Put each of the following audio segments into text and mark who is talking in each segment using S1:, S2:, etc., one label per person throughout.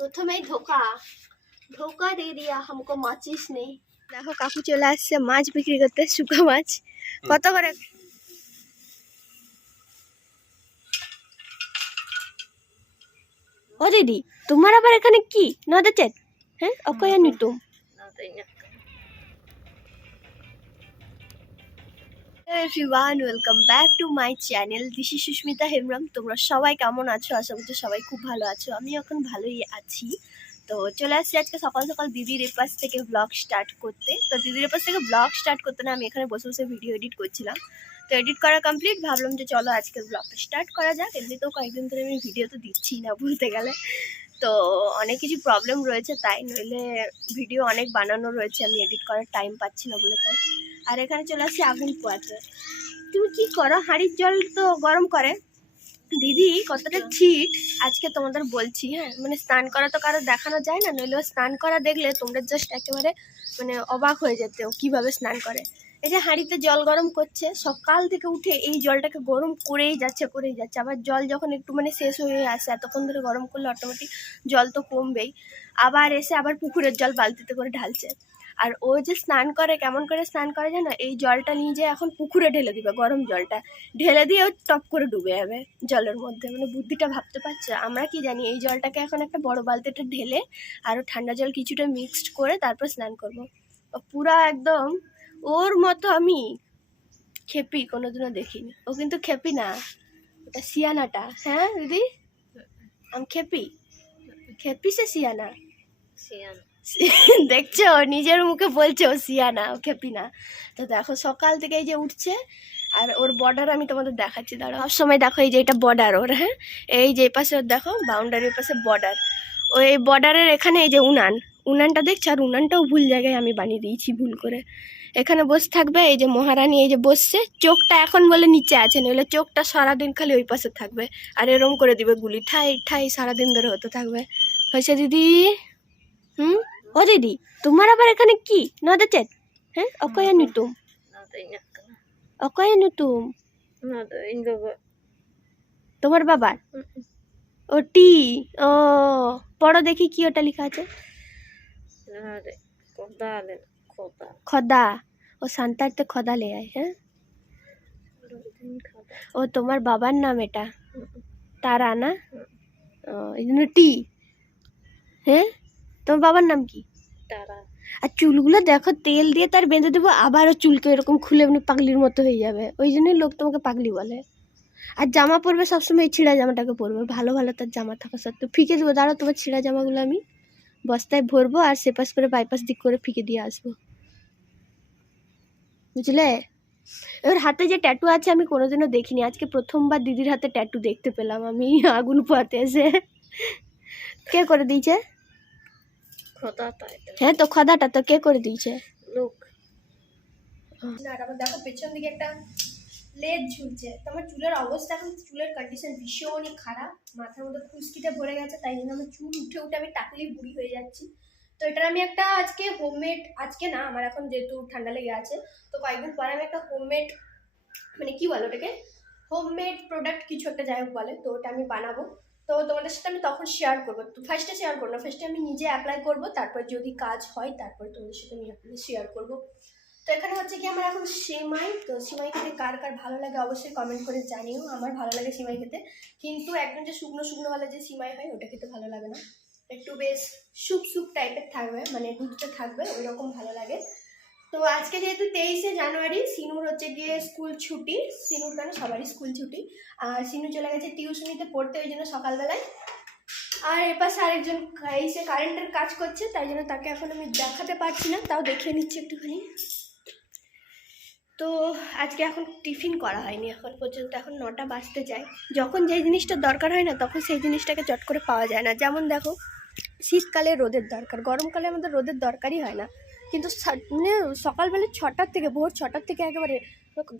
S1: প্রথমেই ধোকা। ধোকা দিয়ে দিয়া আমাকে মাচিস নেই দেখো কাকু চলে আসছে মাছ বিক্রি করতে শুকা মাছ। কত করে? ও দিদি তোমার আবার এখানে কি? নদেচেন হ্যাঁ অকয়া নিতুম না তাই না। Everyone welcome back to my channel Dishi Susmita Hembram তোমরা সবাই কেমন আছো আশা করছি সবাই খুব ভালো আছো আমি এখন ভালোই আছি তো চলে আসছি আজকে সকাল সকাল দিদির এপাশ থেকে ব্লগ স্টার্ট করতে তো দিদির এপাশ থেকে ব্লগ স্টার্ট করতে না আমি এখানে বসে বসে ভিডিও এডিট করছিলাম তো এডিট করা কমপ্লিট ভাবলাম যে চলো আজকে ব্লগটা স্টার্ট করা যাক এমনিতেও কয়েকদিন ধরে আমি ভিডিও তো দিচ্ছি না বলতে গেলে তো অনেক কিছু প্রবলেম রয়েছে তাই নইলে ভিডিও অনেক বানানো রয়েছে আমি এডিট করার টাইম পাচ্ছি না বলে তাই আর এখানে চলে আসছি আগুন পোয়াতে। তুমি কি করো? হাঁড়ির জল তো গরম করে। দিদি কতটা ছিট। আজকে তোমাদের বলছি হ্যাঁ? মানে স্নান করা তো কারও দেখানো যায় না নইলেও স্নান করা দেখলে তোমরা জাস্ট একেবারে মানে অবাক হয়ে যেতে ও কীভাবে স্নান করে। এই যে হাঁড়িতে জল গরম করছে সকাল থেকে উঠে এই জলটাকে গরম করেই যাচ্ছে করেই যাচ্ছে। আবার জল যখন একটু মানে শেষ হয়ে আসে এতক্ষণ ধরে গরম করলে অটোমেটিক জল তো কমবেই। আবার এসে আবার পুকুরের জল বালতিতে করে ঢালছে। আর ও যে স্নান করে, কেমন করে স্নান করে জানো? এই জলটা নিয়ে যে এখন পুকুরে ঢেলে দিবে, গরম জলটা। ঢেলে দিয়ে ও টপ করে ডুবে যাবে জলের মধ্যে। মানে বুদ্ধিটা ভাবতে পারছ? আমরা কি জানি, এই জলটাকে এখন একটা বড় বালতিটা ঢেলে আরও ঠান্ডা জল কিছুটা মিক্সড করে তারপর স্নান করব। পুরা একদম ওর মতো আমি খেপি, কোনোদিনও দেখিনি। ও কিন্তু খেপি না। ওটা সিয়ানাটা। হ্যাঁ দিদি? আমি খেপি? খেপি সে সিয়ানা? সিয়ানা। দেখছ? নিজের মুখে বলছে ও সিয়ানা ও খেপি না তো দেখো, সকাল থেকে এই যে উঠছে, আর ওর বর্ডার আমি তোমাদের দেখাচ্ছি। দাঁড়ো সব সময় দেখো, এই যে এটা বর্ডার ওর হ্যাঁ? এই যে পাশে ওর, দেখো বাউন্ডারির পাশে বর্ডার ও এই বর্ডারের এখানে এই যে উনান। উনানটা দেখছ? আর উনানটাও ভুল জায়গায় আমি বানিয়ে দিয়েছি ভুল করে। এখানে বসে থাকবে, এই যে মহারানী এই যে বসছে, চোখটা এখন বলে নিচে আছে, নইলে চোখটা সারাদিন খালি ওই পাশে থাকবে। আর এরম করে দিবে গুলি, ঠাই ঠাই, সারাদিন ধরে হতে থাকবে। হয়েছে দিদি? হুম? ও দিদি তোমার আবার এখানে কি? নদে চেট হ্যাঁ অকয়া নিতুম। অকয়া নিতুম। তোমার বাবার? ও টি ও পড়ো দেখি কি ওটা লেখা আছে। খদা ও সান্তারতে খদা লে আয় হ্যাঁ? ও তোমার বাবার নাম এটা। তারা না? টি। হ্যাঁ? তোমার বাবার নাম কি? আর চুলগুলো দেখো তেল দিয়ে তার বেঁধে দেবো আবারও চুলকে এরকম খুলে এমনি পাগলির মতো হয়ে যাবে। ওই জন্যই লোক তোমাকে পাগলি বলে। আর জামা পরবে সবসময় এই ছিঁড়া জামাটাকে পরবে। ভালো ভালো তার জামা থাকা সত্ত্বেও। ফিকে দেবো দাঁড়াও তোমার ছিঁড়া জামাগুলো আমি বস্তায় ভরবো আর সেপাস করে বাইপাস দিক করে ফিকে দিয়ে আসব। বুঝলে? এবার হাতে যে ট্যাটু আছে আমি কোনোদিনও দেখিনি। আজকে প্রথমবার দিদির হাতে ট্যাটু দেখতে পেলাম আমি আগুন পোয়াতে এসে। কে করে দিয়েছে? হ্যাঁ তো খদাটা তো কে করে দিয়েছে? না তারপর দেখো পেছন দিকে একটা লেজ ঝুলছে। তোমার চুলের অবস্থা এখন চুলের কন্ডিশন ভীষণই খারাপ। মাথার মধ্যে খুশকিতে ভরে গেছে তাই জন্য আমার চুল উঠে উঠে আমি টাকলি বুড়ি হয়ে যাচ্ছি। তো এটার আমি একটা আজকে হোমমেড আজকে না আমার এখন যেহেতু ঠান্ডা লেগে আছে তো কয়েকদিন পরে আমি একটা হোমমেড মানে কি বলো ওটাকে? হোমমেড প্রোডাক্ট কিছু একটা যাই হোক বলে তো ওটা আমি বানাবো। তো তোমাদের সাথে আমি তখন শেয়ার করব। ফার্স্টে শেয়ার করব না ফার্স্টে আমি নিজে অ্যাপ্লাই করব, তারপর যদি কাজ হয়, তারপর তোমাদের সাথে আমি শেয়ার করব। তো এখানে হচ্ছে কি, আমার এখন সিমাই, তো সিমাই খেতে কার কার ভালো লাগে অবশ্যই কমেন্ট করে জানিও। আমার ভালো লাগে সিমাই খেতে। কিন্তু একদম যে শুকনো শুকনো শুকনোওয়ালা যে সিমাই হয়, ওটা খেতে ভালো লাগে না। একটু বেশ সুপ সুপ টাইপের থাকবে মানে দুধটা থাকবে ওই রকম ভালো লাগে। তো আজকে যেহেতু তেইশে জানুয়ারি, সিনুর হচ্ছে গিয়ে স্কুল ছুটি। সিনুর কেন? সবারই স্কুল ছুটি। আর সিনু চলে গেছে টিউশনিতে পড়তে, ওই জন্য সকালবেলায়। আর এপাশে আরেকজন এসে কারেন্টের কাজ করছে, তাই জন্য তাকে এখন আমি দেখাতে পারছি না, তাও দেখিয়ে নিচ্ছি একটুখানি। তো আজকে এখন টিফিন করা হয়নি, এখন পর্যন্ত এখন নটা বাজতে যায়। যখন যেই জিনিসটা দরকার হয় না, তখন সেই জিনিসটাকে চট করে পাওয়া যায় না। যেমন দেখো, শীতকালে রোদের দরকার, গরমকালে আমাদের রোদের দরকারই হয় না। কিন্তু মানে সকালবেলা ছটার থেকে, ভোর ছটার থেকে একেবারে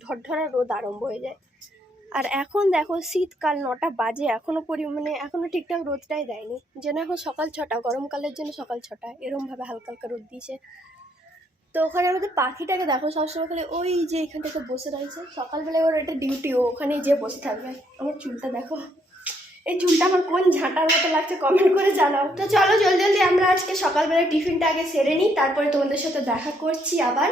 S1: ঢরঢরা রোদ আরম্ভ হয়ে যায়। আর এখন দেখো শীতকাল নটা বাজে এখনও পরি মানে এখনও ঠিকঠাক রোদটাই দেয়নি। যেন এখন সকাল ছটা, গরমকালের জন্য সকাল ছটা, এরমভাবে হালকা হালকা রোদ দিয়েছে। তো ওখানে আমাদের পাখিটাকে দেখো সবসময় খালি ওই যে এখান থেকে বসে রয়েছে। সকালবেলায় ওর একটা ডিউটি, ও ওখানেই যে বসে থাকবে। আমার চুলটা দেখো। এই চুলটা আমার কোন ঝাঁটার মতো লাগছে কমেন্ট করে জানাও। তো চলো জলদি জলদি আমরা আজকে সকালবেলা টিফিনটা আগে সেরে নিই তারপরে তোমাদের সাথে দেখা করছি আবার।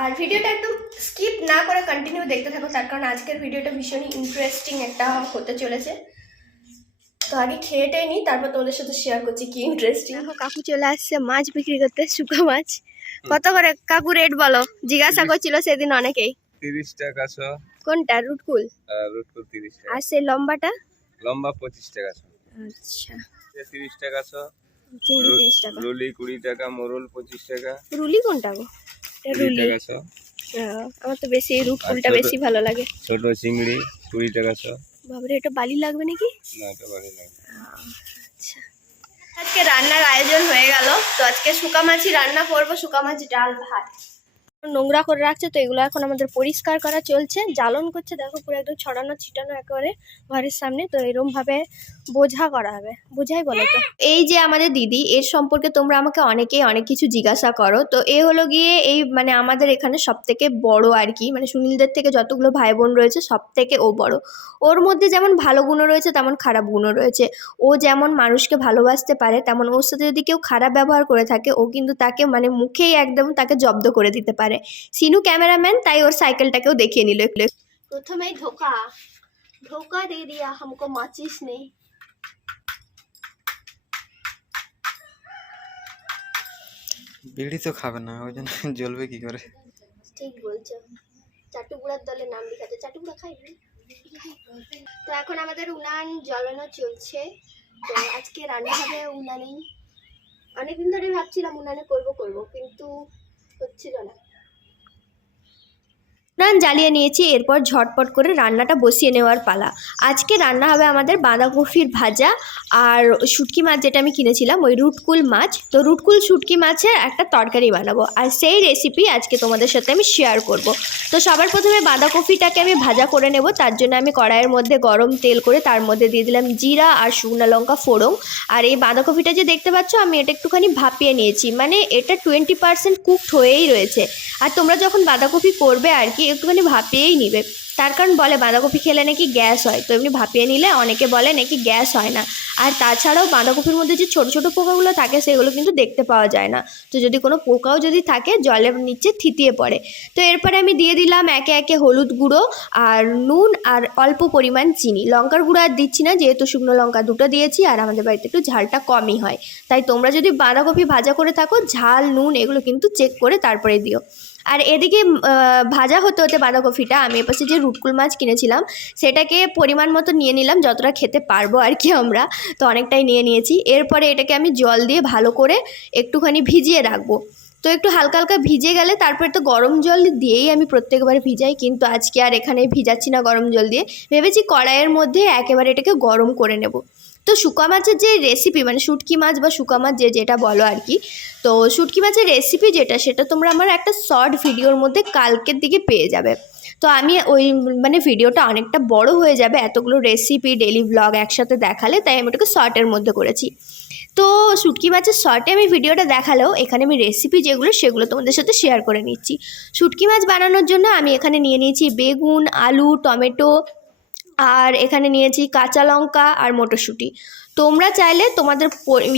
S1: আর ভিডিওটা একদম স্কিপ না করে কন্টিনিউ দেখতে থাকো তার কারণ আজকের ভিডিওটা ভীষণই ইন্টারেস্টিং একটা হতে চলেছে। তো আগে খেয়ে টেয়ে নিই তারপর তোমাদের সাথে শেয়ার করছি কি ইন্টারেস্টিং কাকু চলে আসছে মাছ বিক্রি করতে শুকা মাছ। কত করে? কাকু রেট বলো। জিজ্ঞাসা করছিল সেদিন অনেকেই।
S2: তিরিশ টাকা
S1: কোনটা? রুটকুল
S2: রুটকুল তিরিশ
S1: আর সেই লম্বাটা?
S2: লম্বা পঁচিশ টাকা শ
S1: আচ্ছা।
S2: তিরিশ টাকা
S1: চিংড়ি তিরিশ টাকা।
S2: রুলি কুড়ি টাকা মোরল পঁচিশ টাকা।
S1: রুলি কোনটা গো? রুলি।
S2: টাকা
S1: আমার তো বেশি রুটকুলটা
S2: ছোট-
S1: বেশি ভালো লাগে।
S2: ছোট চিংড়ি কুড়ি টাকা শ
S1: বাবারে এটা বালি লাগবে নাকি?
S2: না এটা ভালো লাগে
S1: আচ্ছা। আজকে রান্নার আয়োজন হয়ে গেল। তো আজকে শুকা মাছই রান্না করব শুকা মাছ ডাল ভাত। নোংরা করে রাখছে, তো এগুলো এখন আমাদের পরিষ্কার করা চলছে। জ্বালন করছে, দেখো পুরো একদম ছড়ানো ছিটানো একেবারে ঘরের সামনে, তো এরম ভাবে বোঝা করা হবে। বোঝাই বলো তো। এই যে আমাদের দিদি এর সম্পর্কে তোমরা আমাকে অনেকেই অনেক কিছু জিজ্ঞাসা করো। তো এ হলো গিয়ে এই মানে আমাদের এখানে সব থেকে বড় আর কি। মানে সুনীলদের থেকে যতগুলো ভাই বোন রয়েছে সব থেকে ও বড়। ওর মধ্যে যেমন ভালো গুণও রয়েছে তেমন খারাপ গুণও রয়েছে। ও যেমন মানুষকে ভালোবাসতে পারে তেমন ওর সাথে যদি কেউ খারাপ ব্যবহার করে থাকে ও কিন্তু তাকে মানে মুখেই একদম তাকে জব্দ করে দিতে পারে। সিনু ক্যামেরাম্যান তাই ওর সাইকেলটাকেও দেখিয়ে নিল। প্রথমেই ধোকা। ধোকা দিয়ে দিয়া হামকো মাচিস নেই।
S3: বিড়ি তো খাবে না, ওই জন্য জ্বলবে কি করে?
S1: ঠিক বলছো। চাটুগুড়ার দলে নাম লিখাতে চাটুগুড়া খাই তো এখন আমাদের উনান জ্বালানো চলছে। তো আজকে রান্না হবে উনানেই। অনেকদিন ধরে ভাবছিলাম উনানে করব করব, কিন্তু হচ্ছিল না। উনান জ্বালিয়ে নিয়েছি, এরপর ঝটপট করে রান্নাটা বসিয়ে নেওয়ার পালা। আজকে রান্না হবে আমাদের বাঁধাকপির ভাজা আর শুটকি মাছ যেটা আমি কিনেছিলাম, ওই রুটকুল মাছ। তো রুটকুল শুটকি মাছের একটা তরকারি বানাবো আর সেই রেসিপি আজকে তোমাদের সাথে আমি শেয়ার করব। তো সবার প্রথমে বাঁধাকপিটাকে আমি ভাজা করে নেব, তার জন্য আমি কড়াইয়ের মধ্যে গরম তেল করে তার মধ্যে দিয়ে দিলাম জিরা আর শুকনো লঙ্কা ফোড়ন। আর এই বাঁধাকপিটা যে দেখতে পাচ্ছ, আমি এটা একটুখানি ভাপিয়ে নিয়েছি। মানে এটা টোয়েন্টি পার্সেন্ট কুকড হয়েই রয়েছে। আর তোমরা যখন বাঁধাকপি করবে আর কি একটুখানি ভাপিয়েই নিবে। তার কারণ বলে, বাঁধাকপি খেলে নাকি গ্যাস হয়। তো এমনি ভাপিয়ে নিলে অনেকে বলে নাকি গ্যাস হয় না। আর তাছাড়াও বাঁধাকপির মধ্যে যে ছোট ছোট পোকাগুলো থাকে, সেগুলো কিন্তু দেখতে পাওয়া যায় না। তো যদি কোনো পোকাও যদি থাকে জলের নিচে থিতিয়ে পড়ে। তো এরপরে আমি দিয়ে দিলাম একে একে হলুদ গুঁড়ো আর নুন আর অল্প পরিমাণ চিনি। লঙ্কার গুঁড়ো আর দিচ্ছি না, যেহেতু শুকনো লঙ্কা দুটো দিয়েছি, আর আমাদের বাড়িতে একটু ঝালটা কমই হয়। তাই তোমরা যদি বাঁধাকপি ভাজা করে থাকো, ঝাল, নুন এগুলো কিন্তু চেক করে তারপরে দিও। আর এদিকে ভাজা হতে হতে বাঁধাকপিটা আমি এপাশে যে রুটকুল মাছ কিনেছিলাম, সেটাকে পরিমাণ মতো নিয়ে নিলাম, যতটা খেতে পারব আর কি আমরা, তো অনেকটাই নিয়ে নিয়েছি। এরপরে এটাকে আমি জল দিয়ে ভালো করে একটুখানি ভিজিয়ে রাখব। তো একটু হালকা হালকা ভিজে গেলে তারপরে তো গরম জল দিয়েই আমি প্রত্যেকবার ভিজাই, কিন্তু আজকে আর এখানে ভিজাচ্ছি না গরম জল দিয়ে। ভেবেছি কড়াইয়ের মধ্যে একেবারে এটাকে গরম করে নেব। তো শুকা মাছের যে রেসিপি মানে শুটকি মাছ বা শুকা মাছ যে যেটা বলো আর কি, তো শুটকি মাছের রেসিপি যেটা, সেটা তোমরা আমার একটা শর্ট ভিডিওর মধ্যে কালকের দিকে পেয়ে যাবে। তো আমি ওই মানে ভিডিওটা অনেকটা বড় হয়ে যাবে এতগুলো রেসিপি ডেলি ব্লগ একসাথে দেখালে, তাই আমি ওটাকে শর্টের মধ্যে করেছি। তো শুটকি মাছের শর্টে আমি ভিডিওটা দেখালেও, এখানে আমি রেসিপি যেগুলো, সেগুলো তোমাদের সাথে শেয়ার করে নিচ্ছি। শুটকি মাছ বানানোর জন্য আমি এখানে নিয়ে নিয়েছি বেগুন, আলু, টমেটো আর এখানে নিয়েছি কাঁচা লঙ্কা আর মটরশুঁটি। তোমরা চাইলে তোমাদের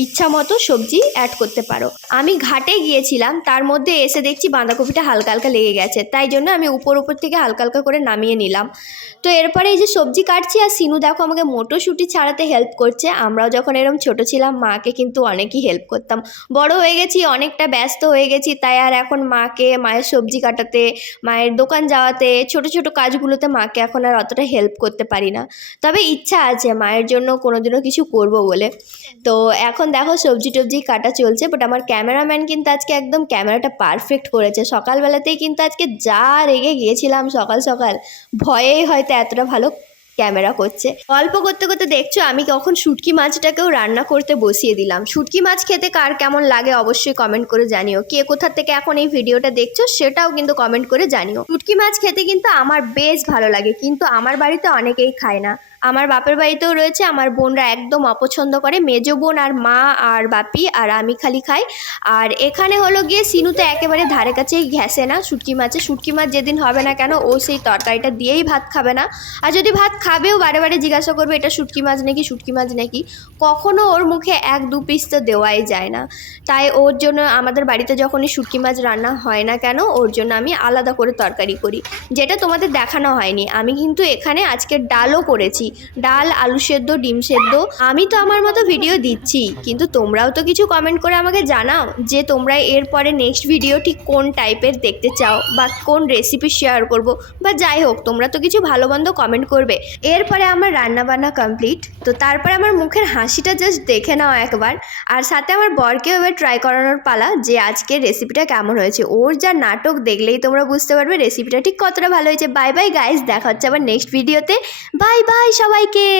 S1: ইচ্ছা মতো সবজি অ্যাড করতে পারো। আমি ঘাটে গিয়েছিলাম, তার মধ্যে এসে দেখছি বাঁধাকপিটা হালকা হালকা লেগে গেছে, তাই জন্য আমি উপর উপর থেকে হালকা হালকা করে নামিয়ে নিলাম। তো এরপরে এই যে সবজি কাটছি, আর সিনু দেখো আমাকে মটরশুঁটি ছাড়াতে হেল্প করছে। আমরাও যখন এরকম ছোট ছিলাম, মাকে কিন্তু অনেকই হেল্প করতাম। বড় হয়ে গেছি, অনেকটা ব্যস্ত হয়ে গেছি, তাই আর এখন মাকে, মায়ের সবজি কাটাতে, মায়ের দোকান যাওয়াতে, ছোট ছোট কাজগুলোতে মাকে এখন আর অতটা হেল্প করতে পারি না। তবে ইচ্ছা আছে, মায়ের জন্য কোনোদিনও কিছু করব। বলে। তো এখন দেখো সবজি টবজি কাটা চলছে বাট আমার ক্যামেরাম্যান কিন্তু আজকে একদম ক্যামেরাটা পারফেক্ট করেছে। সকালবেলাতেই কিন্তু আজকে যা রেগে গিয়েছিলাম সকাল সকাল, ভয়েই হয়তো এতটা ভালো ক্যামেরা করছে। অল্প করতে করতে দেখছ, আমি কখন শুটকি মাছটাকেও রান্না করতে বসিয়ে দিলাম। শুটকি মাছ খেতে কার কেমন লাগে অবশ্যই কমেন্ট করে জানিও। কে কোথা থেকে এখন এই ভিডিওটা দেখছ সেটাও কিন্তু কমেন্ট করে জানিও। শুটকি মাছ খেতে কিন্তু আমার বেশ ভালো লাগে, কিন্তু আমার বাড়িতে অনেকেই খায় না। আমার বাপের বাড়িতেও রয়েছে, আমার বোনরা একদম অপছন্দ করে, মেজো বোন আর মা আর বাপি আর আমি খালি খাই। আর এখানে হলো গিয়ে সিনুতে একেবারে ধারে কাছেই ঘেসে না, শুটকি মাছে। শুটকি মাছ যেদিন হবে না কেন, ও সেই তরকারিটা দিয়েই ভাত খাবে না। আর যদি ভাত খাবেও, বারে বারে জিজ্ঞাসা করবে, এটা শুটকি মাছ নাকি, শুটকি মাছ নাকি? কখনো ওর মুখে এক দু পিস তো দেওয়াই যায় না। তাই ওর জন্য আমাদের বাড়িতে যখনই শুটকি মাছ রান্না হয় না কেন, ওর জন্য আমি আলাদা করে তরকারি করি, যেটা তোমাদের দেখানো হয়নি। আমি কিন্তু এখানে আজকে ডালও করেছি। ডাল, আলু সেদ্ধ, ডিম সেদ্ধ। আমি তো আমার মতো ভিডিও দিচ্ছি, কিন্তু তোমরাও তো কিছু কমেন্ট করে আমাকে জানাও যে তোমরা এরপরে নেক্সট ভিডিও ঠিক কোন টাইপের দেখতে চাও বা কোন রেসিপি শেয়ার করব। বা যাই হোক, তোমরা তো কিছু ভালো মন্দ কমেন্ট করবে। এরপরে আমার রান্না বান্না কমপ্লিট তো তারপরে আমার মুখের হাসিটা জাস্ট দেখে নাও একবার। আর সাথে আমার বরকেও এবার ট্রাই করানোর পালা যে আজকের রেসিপিটা কেমন হয়েছে। ওর যা নাটক দেখলেই তোমরা বুঝতে পারবে রেসিপিটা ঠিক কতটা ভালো হয়েছে। বাই বাই গাইস দেখা হচ্ছে আবার নেক্সট ভিডিওতে bye bye সবাইকে